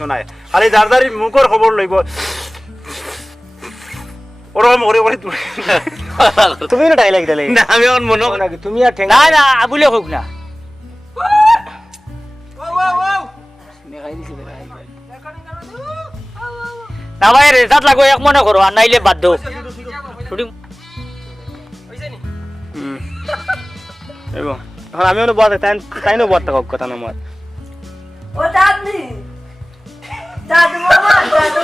কিছু নাই খালি দারদারি মুখর খবর লইব ওরকম করে করে তুমি না ডাইলগ দিলে না আমি এখন মনে নাকি তুমি আর ঠেঙ্গা না না আবুলে হোক না না ভাই রেজাল্ট লাগো এক মনে করো আর নাইলে বাধ্য শুটিং এবং এখন আমি ওনে বলতে তাই না বলতে কথা না আমার ও দাদি দাদু মামা দাদু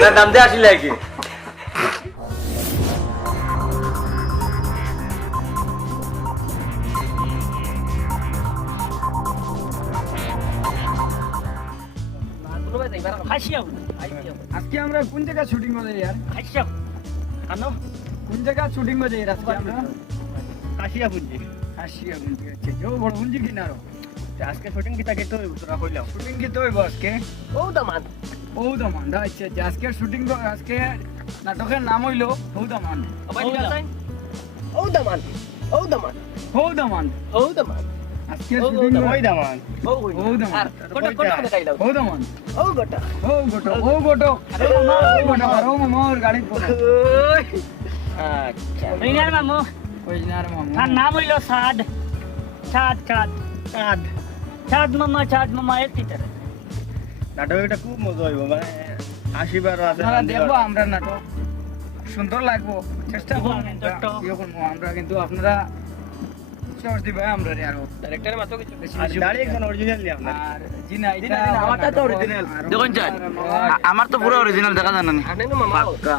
না দাম দিয়ে আসলে কি আজকে আমরা কোন জায়গা শুটিং করতে यार কোন জায়গা শুটিং করতে আজকে আমরা কাশিয়া পুঞ্জি হাসিয়া কোন জায়গা আছে जो বড় পুঞ্জি কিনারো আজকে শুটিং কি তাকে তো তোরা কইলাম শুটিং কি তো হইব আজকে ও দামান আচ্ছা আজকে শুটিং আজকে নাটকের নাম হইলো ও দামান আজকে শুটিং ওই দামান ও দামান ও দামান ও গোটা ও গোটো আরে মামা ওর গাড়ি পড়ে আচ্ছা রিনার মামু ওই নার মামা তার নাম হইল সাদ সাদ সাদ আদ সাদ মামা এটি তারে নাটকটা খুব মজা হইব মানে হাসিবার আছে আপনারা দেখবো আমরা নাটক সুন্দর লাগবো চেষ্টা করবো নাটকটা। আমরা কিন্তু আপনারা চর্চ দিবে আমরা আরো ডাইরেক্টরের মাত্র কিছু আর দাঁড়িয়ে একজন অরিজিনাল নিয়ে আপনার আর জি না এটা আমারটা তো original। আরো- দেখুন স্যার, আর- আমার তো পুরো অরিজিনাল দেখা জানা না আনে না মামা যা।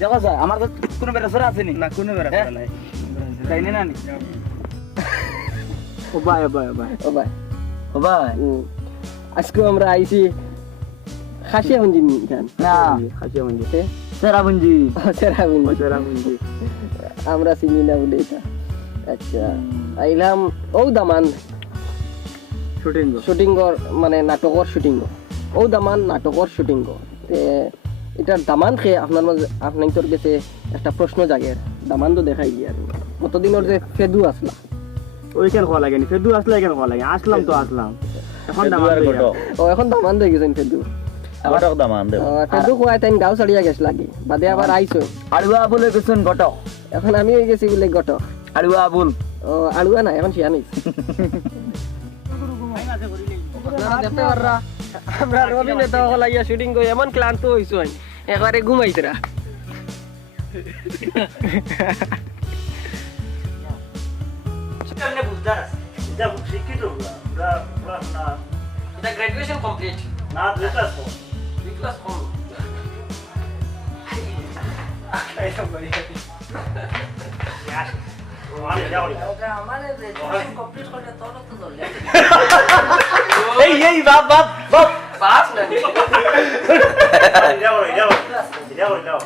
দেখো স্যার আমার তো কোনো বেরসরা আসেনি না কোনো বেড়া নাই তাই না নি ও ভাই ও ভাই আজকে আমরা আইছি খাসিয়া হুঞ্জি গান না খাসিয়া হুঞ্জি সেরাপুঞ্জি সেরাহুঞ্জি আমরা চিনি না বলে এটা আচ্ছা আইলাম ও দামান শুটিং মানে নাটকৰ শুটিং ও দামান নাটকৰ শুটিং এটার দামান খেয়ে আপনার মাঝে আপনার কাছে একটা প্রশ্ন জাগে দামান তো দেখাই দিয়ে আর কতদিনের যে ফেদু আসলা ওইখান খাওয়া লাগেনি ফেদু আসলে এখান খাওয়া লাগে আসলাম তো আসলাম এখন দামান ও এখন দামান হয়ে গেছেন ফেদু গটক দামান দেব ফেদু খোয়াই তাই গাঁও ছাড়িয়া গেছ লাগি বাদে আবার আইছো আড়ুয়া বলে গেছেন গটক এখন আমি হয়ে গেছি বলে গটক আড়ুয়া বল ও আলুয়া না এখন শিয়া নিস আমরা অভিনেতা হলাইয়া শুটিং করে এমন ক্লান্ত হইছো একবারে ঘুমাইছরা কেমনে বুঝদার আছে এটা শিক্ষিত পুরা পুরা না এটা গ্র্যাজুয়েশন কমপ্লিট না দুই ক্লাস দুই ক্লাস কম আমাদের গ্র্যাজুয়েশন কমপ্লিট করলে তোর তো চলে এই বাপ বাপ বাপ পাস না যাও যাও যাও যাও